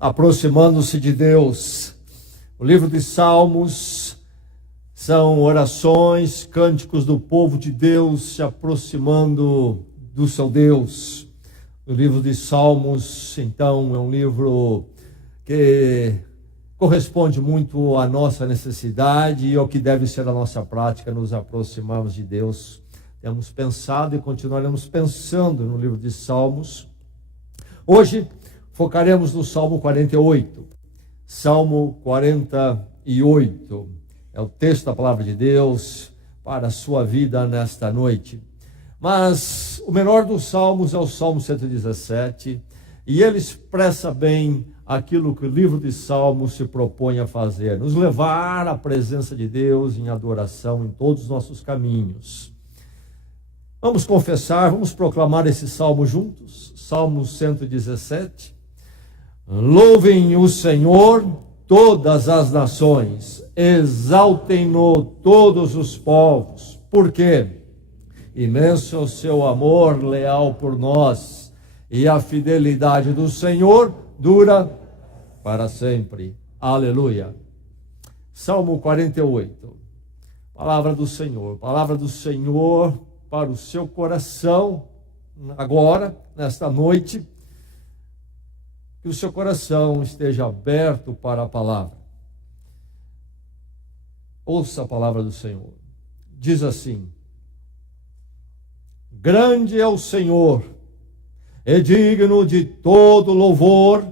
aproximando-se de Deus. O livro de Salmos são orações, cânticos do povo de Deus se aproximando do seu Deus. O livro de Salmos, então, é um livro que corresponde muito à nossa necessidade e ao que deve ser a nossa prática, nos aproximarmos de Deus. Temos pensado e continuaremos pensando no livro de Salmos. Hoje focaremos no Salmo 48. Salmo 48 é o texto da palavra de Deus para a sua vida nesta noite. Mas o menor dos salmos é o Salmo 117, e ele expressa bem aquilo que o livro de Salmos se propõe a fazer, nos levar à presença de Deus em adoração em todos os nossos caminhos. Vamos confessar, vamos proclamar esse salmo juntos. Salmo 117. Louvem o Senhor todas as nações, exaltem-no todos os povos, porque imenso é o seu amor leal por nós, e a fidelidade do Senhor dura para sempre. Aleluia. Salmo 48. Palavra do Senhor para o seu coração, agora, nesta noite, que o seu coração esteja aberto para a palavra. Ouça a palavra do Senhor. Diz assim: grande é o Senhor, é digno de todo louvor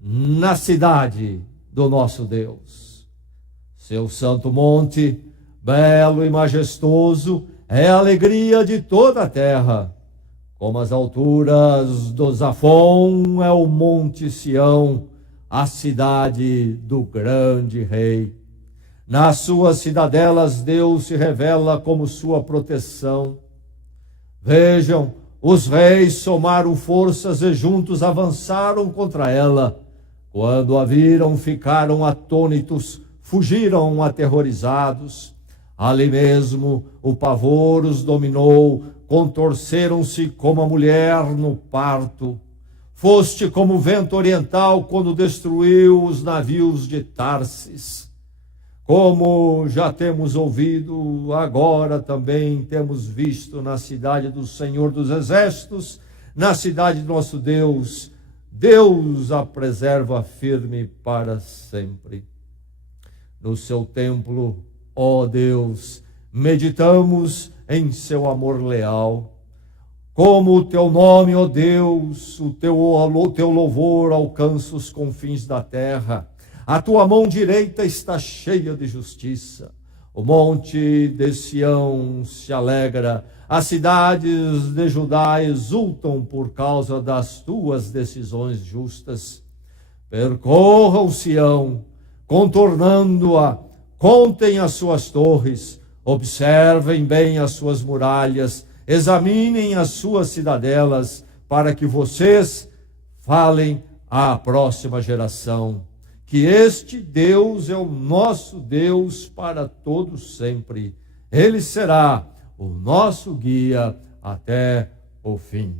na cidade do nosso Deus. Seu santo monte, belo e majestoso, é a alegria de toda a terra. Como as alturas do Zafon é o monte Sião, a cidade do grande rei. Nas suas cidadelas Deus se revela como sua proteção. Vejam, os reis somaram forças e juntos avançaram contra ela. Quando a viram, ficaram atônitos, fugiram aterrorizados. Ali mesmo o pavor os dominou, contorceram-se como a mulher no parto. Foste como o vento oriental quando destruiu os navios de Tarsis. Como já temos ouvido, agora também temos visto na cidade do Senhor dos Exércitos, na cidade do nosso Deus. Deus a preserva firme para sempre. No seu templo, ó Deus, meditamos em seu amor leal. Como o teu nome, ó Deus, o teu louvor alcança os confins da terra. A tua mão direita está cheia de justiça. O monte de Sião se alegra. As cidades de Judá exultam por causa das tuas decisões justas. Percorram Sião, contornando-a, contem as suas torres, observem bem as suas muralhas, examinem as suas cidadelas, para que vocês falem à próxima geração que este Deus é o nosso Deus para todos sempre. Ele será o nosso guia até o fim.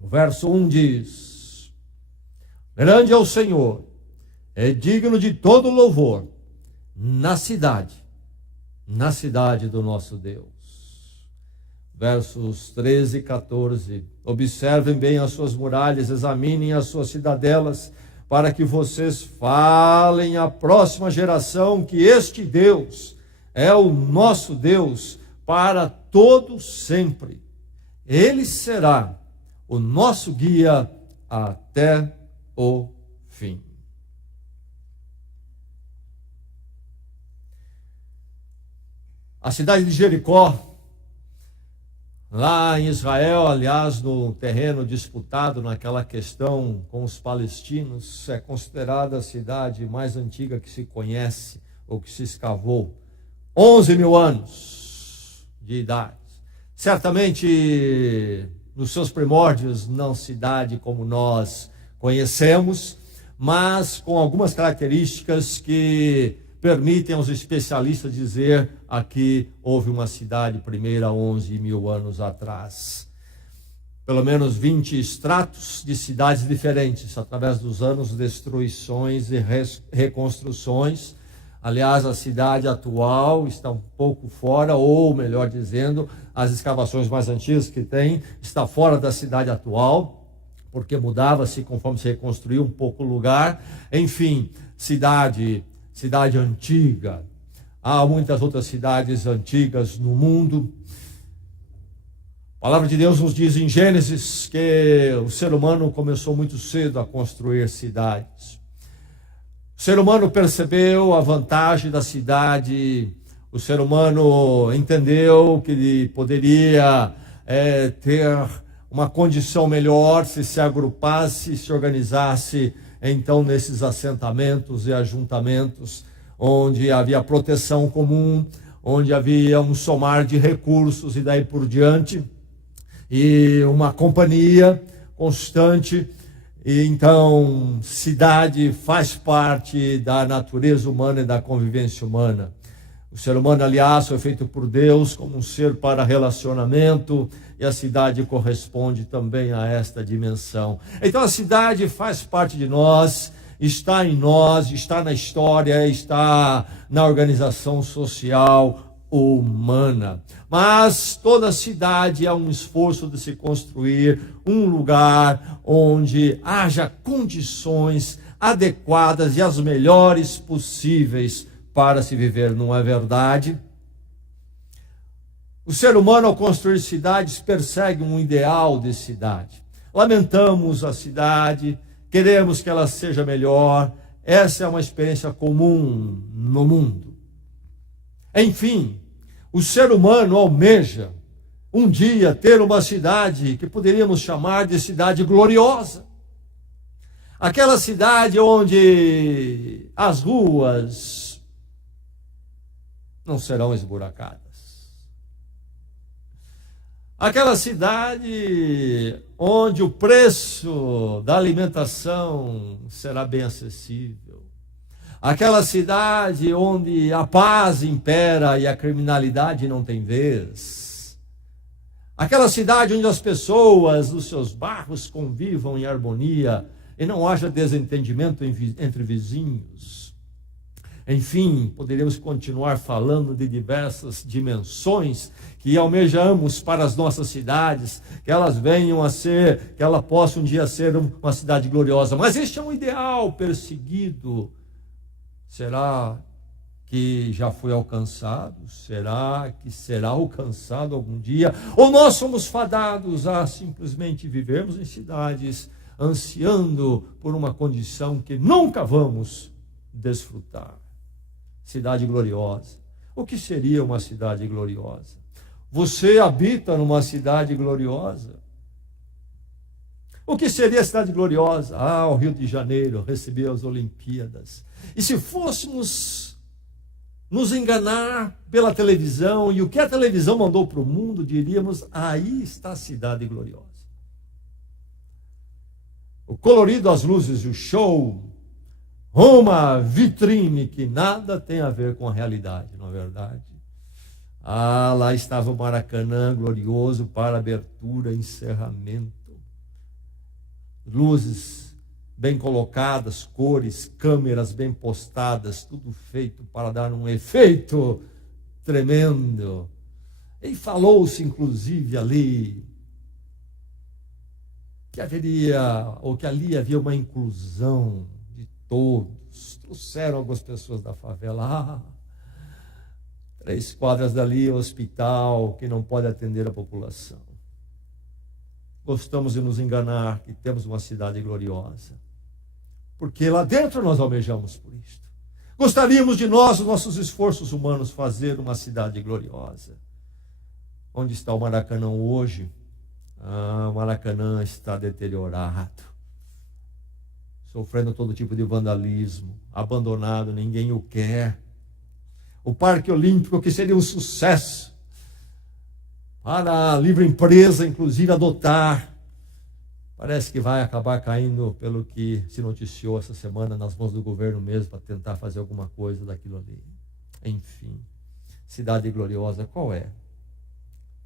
O verso 1 diz: grande é o Senhor, é digno de todo louvor na cidade do nosso Deus. Versos 13 e 14. Observem bem as suas muralhas, examinem as suas cidadelas, para que vocês falem à próxima geração que este Deus é o nosso Deus para todo sempre. Ele será o nosso guia até o fim. A cidade de Jericó, lá em Israel, aliás, no terreno disputado naquela questão com os palestinos, é considerada a cidade mais antiga que se conhece ou que se escavou. 11 mil anos de idade. Certamente, nos seus primórdios, não cidade como nós conhecemos, mas com algumas características que permitem aos especialistas dizer aqui houve uma cidade primeira 11 mil anos atrás. pelo menos 20 estratos de cidades diferentes, através dos anos, destruições e reconstruções. Aliás, a cidade atual está um pouco fora, ou melhor dizendo, as escavações mais antigas que tem, está fora da cidade atual, porque mudava-se conforme se reconstruía um pouco o lugar. Enfim, cidade antiga. Há muitas outras cidades antigas no mundo. A palavra de Deus nos diz em Gênesis que o ser humano começou muito cedo a construir cidades. O ser humano percebeu a vantagem da cidade, o ser humano entendeu que ele poderia ter uma condição melhor se agrupasse, se organizasse, então, nesses assentamentos e ajuntamentos, onde havia proteção comum, onde havia um somar de recursos e daí por diante, e uma companhia constante. E então, cidade faz parte da natureza humana e da convivência humana. O ser humano, aliás, foi feito por Deus como um ser para relacionamento, e a cidade corresponde também a esta dimensão. Então, a cidade faz parte de nós, está em nós, está na história, está na organização social humana. Mas toda cidade é um esforço de se construir um lugar onde haja condições adequadas e as melhores possíveis para se viver, não é verdade? O ser humano, ao construir cidades, persegue um ideal de cidade. Lamentamos a cidade, queremos que ela seja melhor. Essa é uma experiência comum no mundo. Enfim, o ser humano almeja um dia ter uma cidade que poderíamos chamar de cidade gloriosa. Aquela cidade onde as ruas não serão esburacadas. Aquela cidade onde o preço da alimentação será bem acessível. Aquela cidade onde a paz impera e a criminalidade não tem vez. Aquela cidade onde as pessoas nos seus bairros convivam em harmonia e não haja desentendimento entre vizinhos. Enfim, poderíamos continuar falando de diversas dimensões que almejamos para as nossas cidades, que elas venham a ser, que ela possa um dia ser uma cidade gloriosa. Mas este é um ideal perseguido. Será que já foi alcançado? Será que será alcançado algum dia? Ou nós somos fadados a simplesmente vivermos em cidades ansiando por uma condição que nunca vamos desfrutar? Cidade gloriosa. O que seria uma cidade gloriosa? Você habita numa cidade gloriosa? O que seria a cidade gloriosa? O Rio de Janeiro recebeu as Olimpíadas. E se fôssemos nos enganar pela televisão e o que a televisão mandou para o mundo, diríamos, aí está a cidade gloriosa. O colorido, as luzes e o show, uma vitrine que nada tem a ver com a realidade, não é verdade? Lá estava o Maracanã glorioso para abertura e encerramento. Luzes bem colocadas, cores, câmeras bem postadas, tudo feito para dar um efeito tremendo. E falou-se, inclusive, ali, que haveria, ou que ali havia uma inclusão de todos. Trouxeram algumas pessoas da favela. 3 quadras dali, hospital que não pode atender a população. Gostamos de nos enganar que temos uma cidade gloriosa, porque lá dentro nós almejamos por isto. Gostaríamos de nós, os nossos esforços humanos, fazer uma cidade gloriosa. Onde está o Maracanã hoje? O Maracanã está deteriorado, sofrendo todo tipo de vandalismo, abandonado, ninguém o quer. O Parque Olímpico, que seria um sucesso, para a livre empresa, inclusive, adotar, parece que vai acabar caindo, pelo que se noticiou essa semana, nas mãos do governo mesmo, para tentar fazer alguma coisa daquilo ali. Enfim, cidade gloriosa, qual é?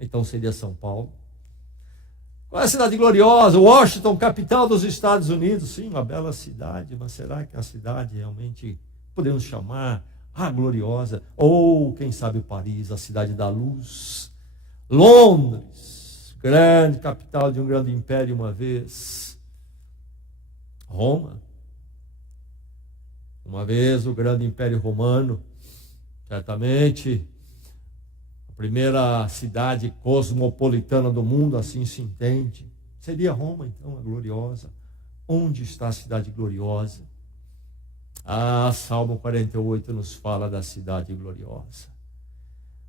Então seria São Paulo. Qual é a cidade gloriosa? Washington, capital dos Estados Unidos. Sim, uma bela cidade, mas será que a cidade realmente podemos chamar a gloriosa? Ou, quem sabe, Paris, a cidade da luz. Londres, grande capital de um grande império uma vez. Roma, uma vez o grande império romano, certamente a primeira cidade cosmopolitana do mundo, assim se entende. Seria Roma, então, a gloriosa. Onde está a cidade gloriosa? Salmo 48 nos fala da cidade gloriosa.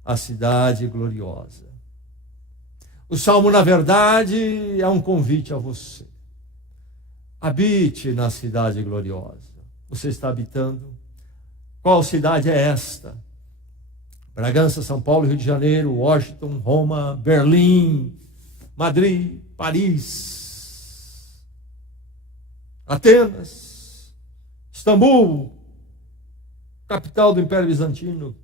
A cidade gloriosa. O Salmo, na verdade, é um convite a você. Habite na cidade gloriosa. Você está habitando? Qual cidade é esta? Bragança, São Paulo, Rio de Janeiro, Washington, Roma, Berlim, Madrid, Paris, Atenas, Istambul, capital do Império Bizantino.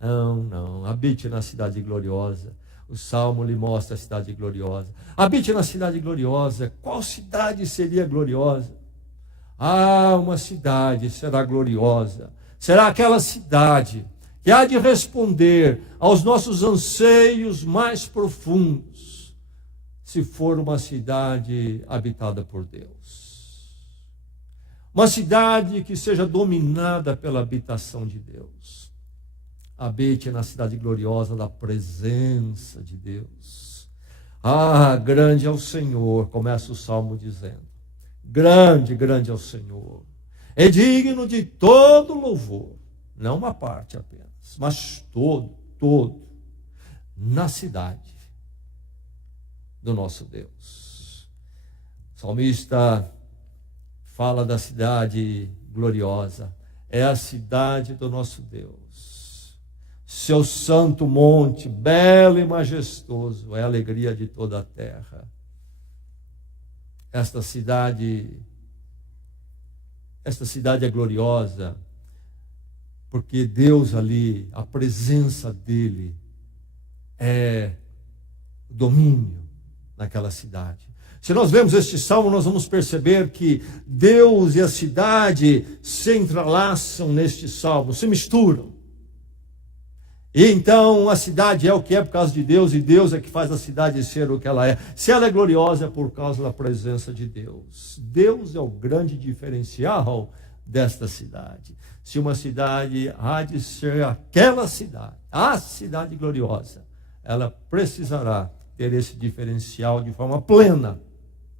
Não, habite na cidade gloriosa. O Salmo lhe mostra a cidade gloriosa. Habite na cidade gloriosa. Qual cidade seria gloriosa? Uma cidade será gloriosa. Será aquela cidade que há de responder aos nossos anseios mais profundos, se for uma cidade habitada por Deus. Uma cidade que seja dominada pela habitação de Deus. Habite na cidade gloriosa da presença de Deus. Grande é o Senhor, começa o Salmo dizendo. Grande, grande é o Senhor. É digno de todo louvor. Não uma parte apenas, mas todo. Na cidade do nosso Deus. O salmista fala da cidade gloriosa. É a cidade do nosso Deus. Seu santo monte, belo e majestoso, é a alegria de toda a terra. Esta cidade é gloriosa, porque Deus ali, a presença dele, é domínio naquela cidade. Se nós lemos este salmo, nós vamos perceber que Deus e a cidade se entrelaçam neste salmo, se misturam. E então a cidade é o que é por causa de Deus, e Deus é que faz a cidade ser o que ela é. Se ela é gloriosa, é por causa da presença de Deus. Deus é o grande diferencial desta cidade. Se uma cidade há de ser aquela cidade, a cidade gloriosa, ela precisará ter esse diferencial de forma plena.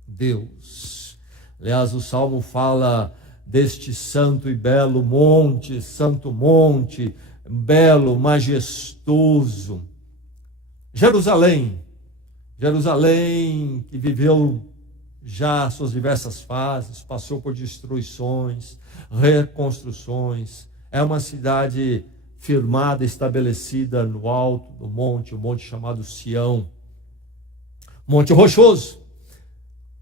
Deus. Aliás, o Salmo fala deste santo e belo monte, santo monte, belo, majestoso. Jerusalém que viveu já suas diversas fases, passou por destruições, reconstruções. É uma cidade firmada, estabelecida no alto do monte, o monte chamado Sião. Monte rochoso.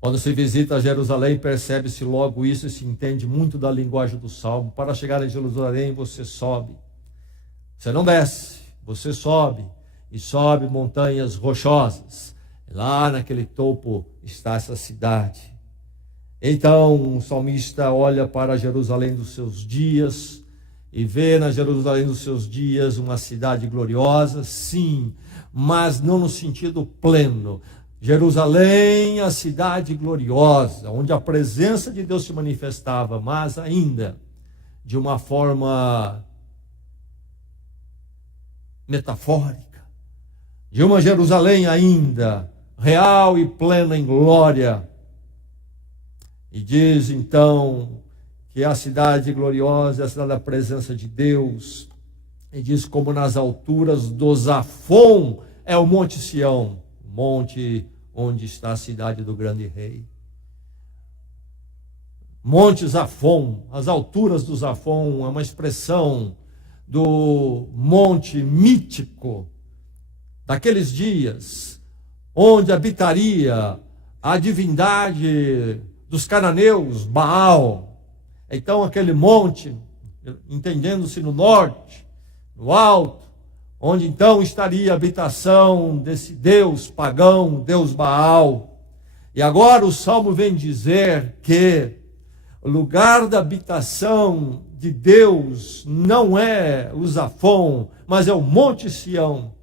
Quando se visita Jerusalém, percebe-se logo isso e se entende muito da linguagem do Salmo. Para chegar em Jerusalém, você sobe. Você não desce, você sobe. E sobe montanhas rochosas. Lá naquele topo está essa cidade. Então o salmista olha para Jerusalém dos seus dias e vê na Jerusalém dos seus dias uma cidade gloriosa, sim, mas não no sentido pleno. Jerusalém, a cidade gloriosa, onde a presença de Deus se manifestava, mas ainda de uma forma metafórica, de uma Jerusalém ainda real e plena em glória. E diz então que a cidade gloriosa é a cidade da presença de Deus. E diz como nas alturas do Zafon é o Monte Sião, o monte onde está a cidade do grande rei. Monte Zafon, as alturas do Zafon, é uma expressão do monte mítico daqueles dias, onde habitaria a divindade dos cananeus, Baal. Então aquele monte, entendendo-se no norte, no alto, onde então estaria a habitação desse deus pagão, Deus Baal. E agora o Salmo vem dizer que o lugar da habitação de Deus não é o Zafon, mas é o Monte Sião,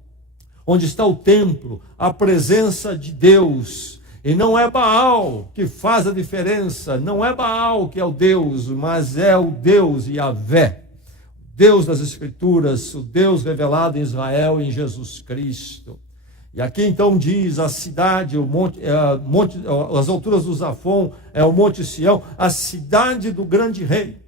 onde está o templo, a presença de Deus. E não é Baal que faz a diferença, não é Baal que é o Deus, mas é o Deus Yahvé, Deus das Escrituras, o Deus revelado em Israel e em Jesus Cristo. E aqui então diz a cidade, as alturas do Zafon é o Monte Sião, a cidade do grande rei.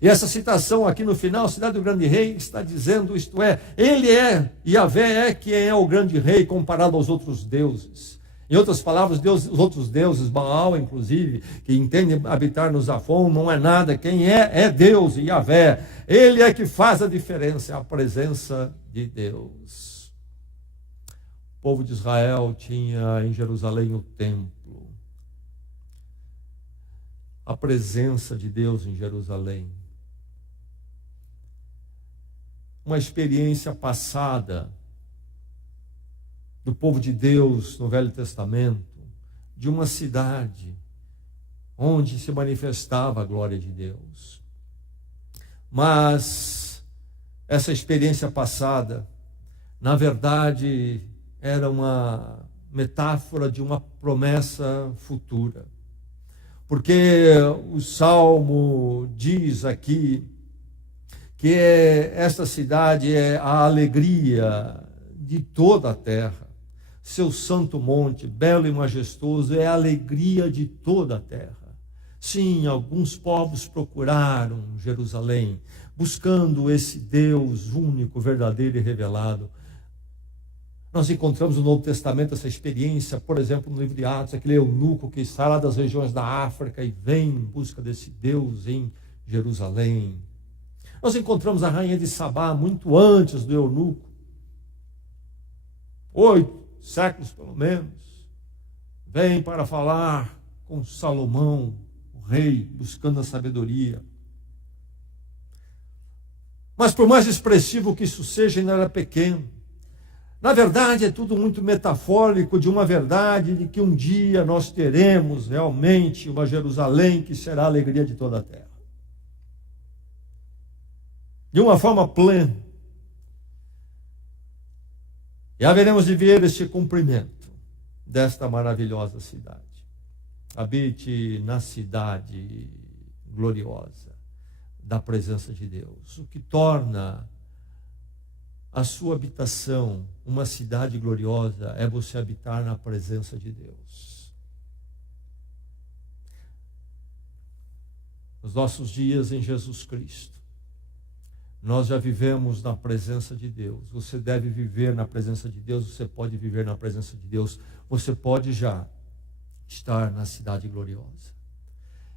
E essa citação aqui no final, cidade do grande rei, está dizendo, isto é, ele é, Yahvé é quem é o grande rei comparado aos outros deuses. Em outras palavras, os outros deuses, Baal inclusive, que entendem habitar no Zafon, não é nada, quem é Deus, Yahvé. Ele é que faz a diferença, é a presença de Deus. O povo de Israel tinha em Jerusalém o templo, a presença de Deus em Jerusalém. Uma experiência passada do povo de Deus no Velho Testamento, de uma cidade onde se manifestava a glória de Deus. Mas essa experiência passada, na verdade, era uma metáfora de uma promessa futura. Porque o Salmo diz aqui que esta cidade é a alegria de toda a terra. Seu santo monte, belo e majestoso, é a alegria de toda a terra. Sim, alguns povos procuraram Jerusalém, buscando esse Deus único, verdadeiro e revelado. Nós encontramos no Novo Testamento essa experiência, por exemplo, no livro de Atos, aquele eunuco que sai lá das regiões da África e vem em busca desse Deus em Jerusalém. Nós encontramos a rainha de Sabá muito antes do eunuco, 8 séculos pelo menos, vem para falar com Salomão, o rei, buscando a sabedoria. Mas por mais expressivo que isso seja, ainda era pequeno. Na verdade, é tudo muito metafórico de uma verdade de que um dia nós teremos realmente uma Jerusalém que será a alegria de toda a terra. De uma forma plena. E haveremos de ver este cumprimento desta maravilhosa cidade. Habite na cidade gloriosa da presença de Deus, o que torna a sua habitação uma cidade gloriosa é você habitar na presença de Deus. Nos nossos dias em Jesus Cristo, nós já vivemos na presença de Deus. Você deve viver na presença de Deus, você pode viver na presença de Deus, você pode já estar na cidade gloriosa.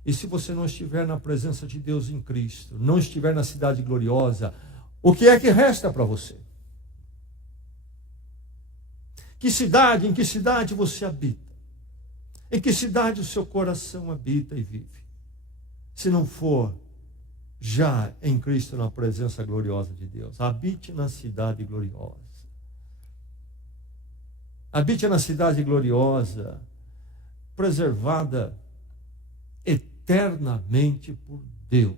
E se você não estiver na presença de Deus em Cristo, não estiver na cidade gloriosa, o que é que resta para você? Em que cidade você habita? Em que cidade o seu coração habita e vive? Se não for já em Cristo na presença gloriosa de Deus, habite na cidade gloriosa. Habite na cidade gloriosa, preservada eternamente por Deus.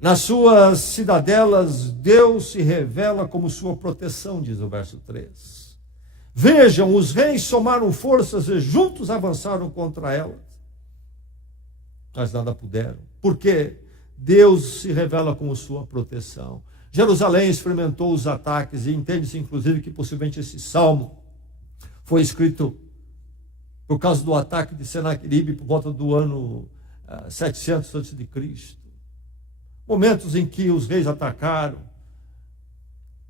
Nas suas cidadelas, Deus se revela como sua proteção, diz o verso 3. Vejam, os reis somaram forças e juntos avançaram contra elas, mas nada puderam. Porque Deus se revela como sua proteção. Jerusalém experimentou os ataques, e entende-se inclusive que possivelmente esse salmo foi escrito por causa do ataque de Senaqueribe por volta do ano 700 a.C. Momentos em que os reis atacaram,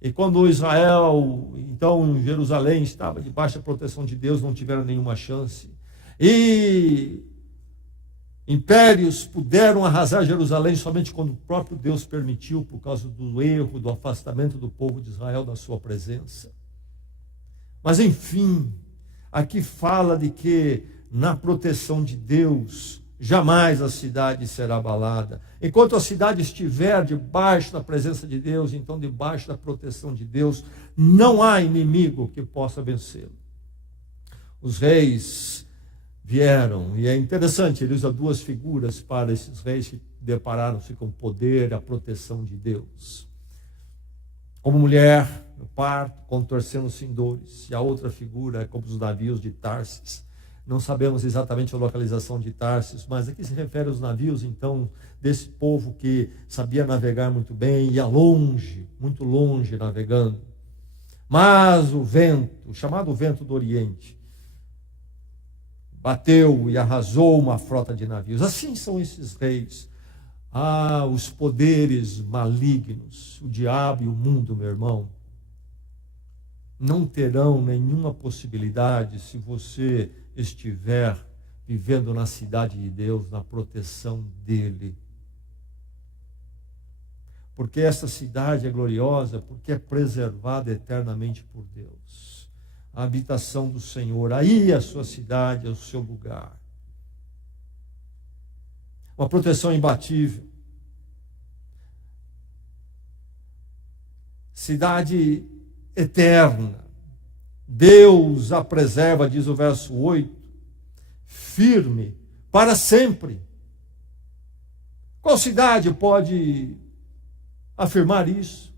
e quando Israel, então Jerusalém, estava debaixo da proteção de Deus, não tiveram nenhuma chance. E impérios puderam arrasar Jerusalém somente quando o próprio Deus permitiu, por causa do erro, do afastamento do povo de Israel da sua presença. Mas enfim, aqui fala de que na proteção de Deus jamais a cidade será abalada. Enquanto a cidade estiver debaixo da presença de Deus, então debaixo da proteção de Deus, não há inimigo que possa vencê-lo. Os reis vieram, e é interessante, ele usa duas figuras para esses reis que depararam-se com o poder e a proteção de Deus. Como mulher no parto, contorcendo-se em dores. E a outra figura é como os navios de Tarsis. Não sabemos exatamente a localização de Tarsis, mas aqui se refere aos navios, então, desse povo que sabia navegar muito bem, ia longe, muito longe navegando. Mas o vento, o chamado vento do Oriente, bateu e arrasou uma frota de navios. Assim são esses reis. Os poderes malignos, o diabo e o mundo, meu irmão, não terão nenhuma possibilidade se você estiver vivendo na cidade de Deus, na proteção dele. Porque essa cidade é gloriosa, porque é preservada eternamente por Deus. A habitação do Senhor, aí a sua cidade, é o seu lugar. Uma proteção imbatível. Cidade eterna. Deus a preserva, diz o verso 8, firme para sempre. Qual cidade pode afirmar isso?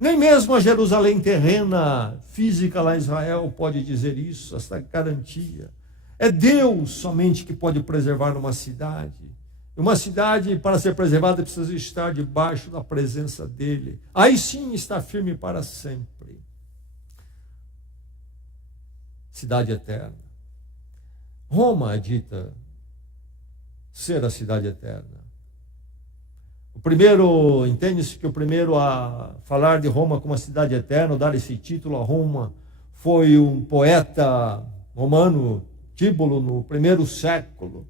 Nem mesmo a Jerusalém terrena, física lá em Israel, pode dizer isso, essa garantia. É Deus somente que pode preservar uma cidade. Uma cidade, para ser preservada, precisa estar debaixo da presença dele. Aí sim está firme para sempre. Cidade eterna. Roma é dita ser a cidade eterna. Entende-se que o primeiro a falar de Roma como a cidade eterna, dar esse título a Roma, foi um poeta romano, Tíbulo, no primeiro século.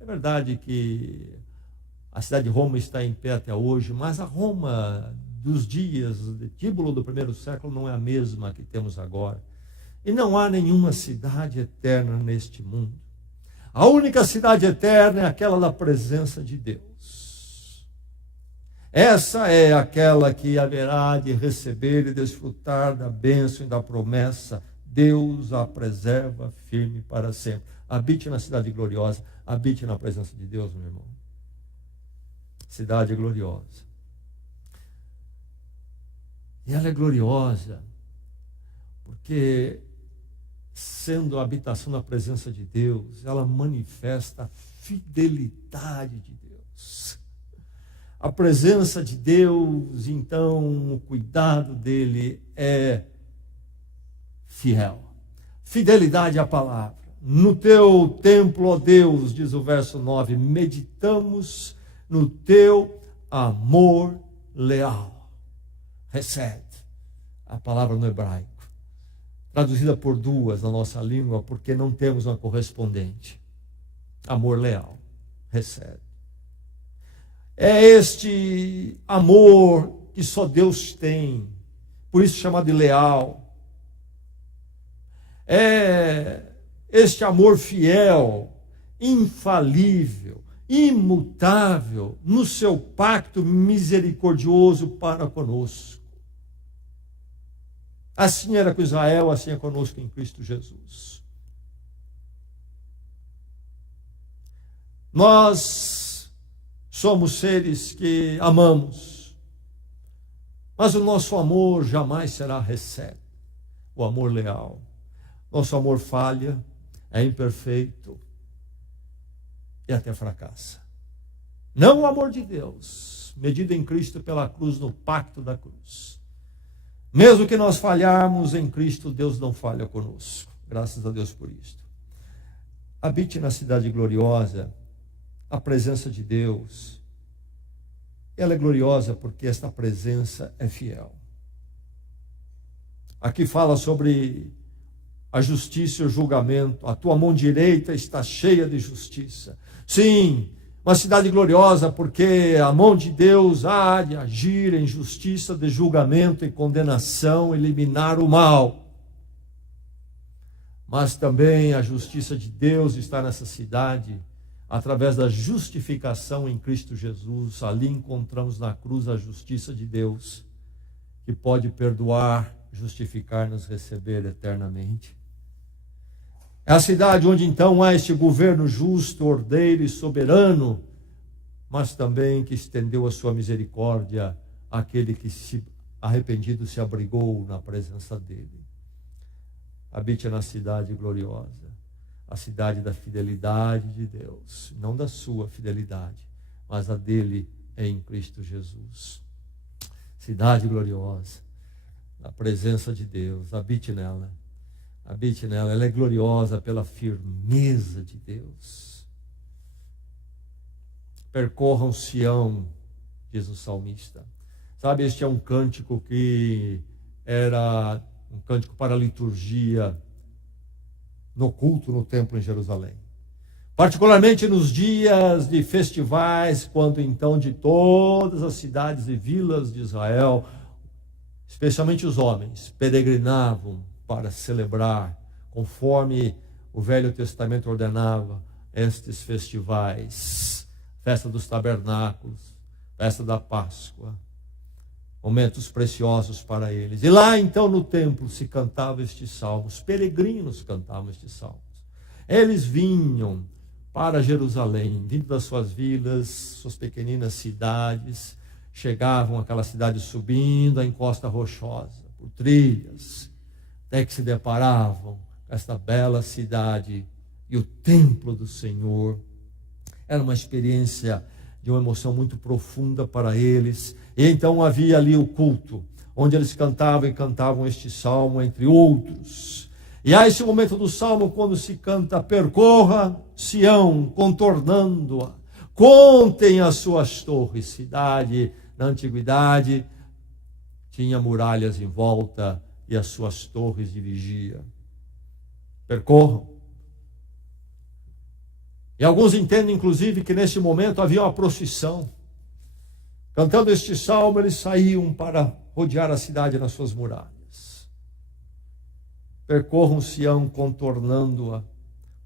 É verdade que a cidade de Roma está em pé até hoje, mas a Roma dos dias de Tíbulo do primeiro século não é a mesma que temos agora. E não há nenhuma cidade eterna neste mundo. A única cidade eterna é aquela da presença de Deus. Essa é aquela que haverá de receber e desfrutar da bênção e da promessa. Deus a preserva firme para sempre. Habite na cidade gloriosa, habite na presença de Deus, meu irmão. Cidade gloriosa. E ela é gloriosa porque, sendo a habitação na presença de Deus, ela manifesta a fidelidade de Deus. A presença de Deus, então, o cuidado dele é fiel. Fidelidade à palavra. No teu templo, ó Deus, diz o verso 9, meditamos no teu amor leal. Recebe a palavra no hebraico, traduzida por duas na nossa língua, porque não temos uma correspondente. Amor leal. Recebe. É este amor que só Deus tem, por isso chamado de leal. É este amor fiel, infalível, imutável, no seu pacto misericordioso para conosco. Assim era com Israel, assim é conosco em Cristo Jesus. Nós somos seres que amamos, mas o nosso amor jamais será recebe, o amor leal. Nosso amor falha, é imperfeito e até fracassa. Não o amor de Deus, medido em Cristo pela cruz, no pacto da cruz. Mesmo que nós falharmos em Cristo, Deus não falha conosco. Graças a Deus por isto. Habite na cidade gloriosa, a presença de Deus. Ela é gloriosa porque esta presença é fiel. Aqui fala sobre a justiça e o julgamento. A tua mão direita está cheia de justiça. Sim, uma cidade gloriosa porque a mão de Deus há de agir em justiça, de julgamento e condenação, eliminar o mal. Mas também a justiça de Deus está nessa cidade através da justificação em Cristo Jesus. Ali encontramos na cruz a justiça de Deus, que pode perdoar, justificar, nos receber eternamente. É a cidade onde então há este governo justo, ordeiro e soberano, mas também que estendeu a sua misericórdia àquele que arrependido se abrigou na presença dele. Habite na cidade gloriosa, a cidade da fidelidade de Deus, não da sua fidelidade, mas a dele em Cristo Jesus. Cidade gloriosa, a presença de Deus, habite nela. Habite nela, ela é gloriosa pela firmeza de Deus. Percorram Sião, diz o salmista. Sabe, este é um cântico que era um cântico para a liturgia no culto no templo em Jerusalém. Particularmente nos dias de festivais, quando então de todas as cidades e vilas de Israel, especialmente os homens, peregrinavam para celebrar, conforme o Velho Testamento ordenava, estes festivais, festa dos tabernáculos, festa da Páscoa, momentos preciosos para eles. E lá então no templo se cantava estes salmos, peregrinos cantavam estes salmos. Eles vinham para Jerusalém, vindo das suas vilas, suas pequeninas cidades, chegavam àquela cidade subindo a encosta rochosa, por trilhas, até que se deparavam com esta bela cidade e o templo do Senhor. Era uma experiência de uma emoção muito profunda para eles. E então havia ali o culto, onde eles cantavam e cantavam este salmo, entre outros. E há esse momento do salmo quando se canta: percorra Sião, contornando-a, contem as suas torres. Cidade, na antiguidade, tinha muralhas em volta e as suas torres de vigia. Percorram. E alguns entendem, inclusive, que nesse momento havia uma procissão. Cantando este salmo, eles saíam para rodear a cidade nas suas muralhas. Percorram Sião, contornando-a,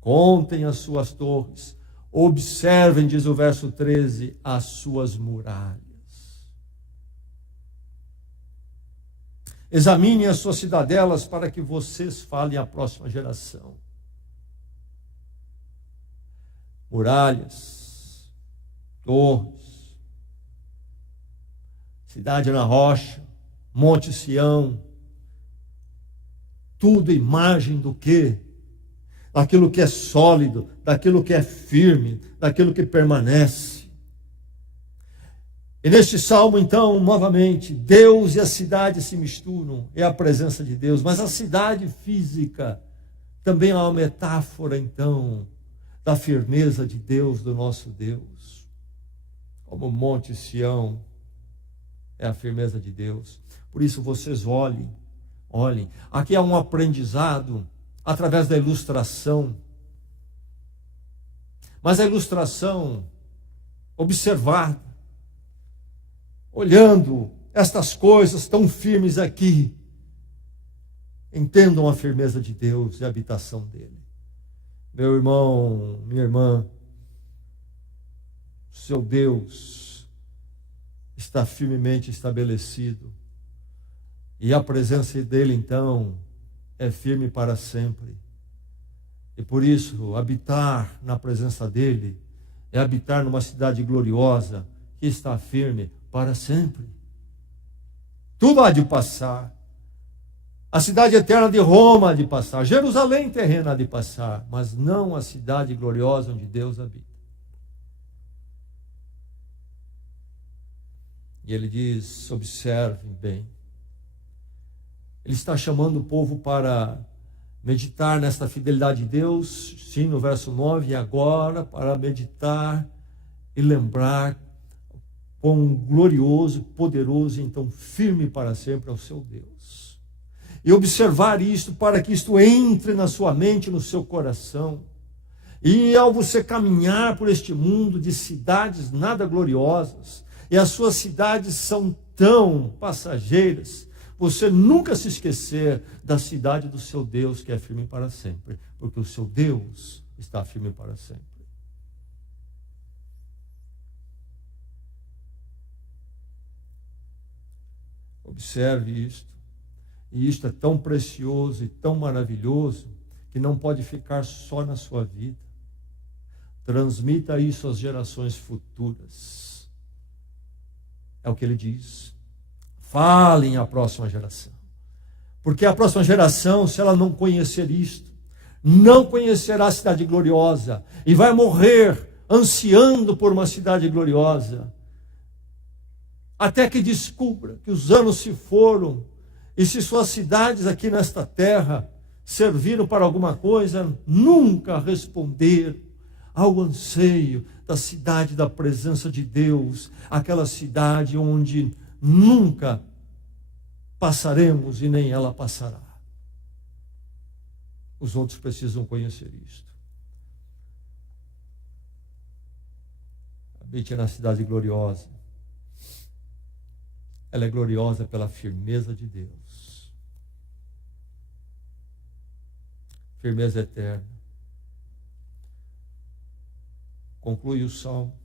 contem as suas torres, observem, diz o verso 13, as suas muralhas. Examinem as suas cidadelas para que vocês falem à próxima geração. Muralhas, torres, cidade na rocha, Monte Sião, tudo imagem do quê? Daquilo que é sólido, daquilo que é firme, daquilo que permanece. E neste salmo, então, novamente, Deus e a cidade se misturam, é a presença de Deus, mas a cidade física também é uma metáfora, então, da firmeza de Deus, do nosso Deus. Como o Monte Sião é a firmeza de Deus. Por isso vocês olhem. Aqui há um aprendizado através da ilustração. Mas a ilustração observada, olhando estas coisas tão firmes aqui, entendam a firmeza de Deus e a habitação dele. Meu irmão, minha irmã, seu Deus está firmemente estabelecido. E a presença dele, então, é firme para sempre. E por isso, habitar na presença dele é habitar numa cidade gloriosa que está firme para sempre. Tudo há de passar. A cidade eterna de Roma há de passar. Jerusalém terrena há de passar. Mas não a cidade gloriosa onde Deus habita. E ele diz, observem bem. Ele está chamando o povo para meditar nesta fidelidade de Deus, sim, no verso 9, e agora para meditar e lembrar quão glorioso, poderoso e então firme para sempre é o seu Deus. E observar isto para que isto entre na sua mente, no seu coração. E ao você caminhar por este mundo de cidades nada gloriosas, e as suas cidades são tão passageiras, você nunca se esquecer da cidade do seu Deus, que é firme para sempre, porque o seu Deus está firme para sempre. Observe isto. E isto é tão precioso e tão maravilhoso que não pode ficar só na sua vida. Transmita isso às gerações futuras. É o que ele diz. Falem à próxima geração. Porque a próxima geração, se ela não conhecer isto, não conhecerá a cidade gloriosa e vai morrer ansiando por uma cidade gloriosa, até que descubra que os anos se foram e se suas cidades aqui nesta terra serviram para alguma coisa, nunca responderam ao anseio da cidade da presença de Deus, aquela cidade onde nunca passaremos e nem ela passará. Os outros precisam conhecer isto. Habite na cidade gloriosa. Ela é gloriosa pela firmeza de Deus. Firmeza eterna. Conclui o salmo.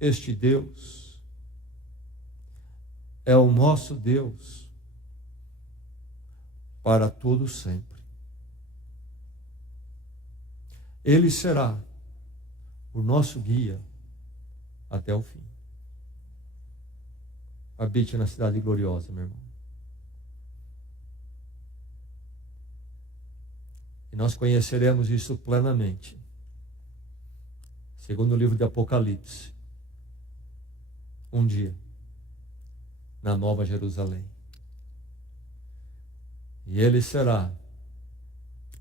Este Deus é o nosso Deus para todo sempre. Ele será o nosso guia até o fim. Habite na cidade gloriosa, meu irmão. E nós conheceremos isso plenamente, segundo o livro de Apocalipse, um dia, na Nova Jerusalém. E Ele será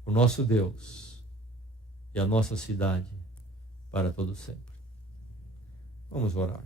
o nosso Deus e a nossa cidade para todo sempre. Vamos orar.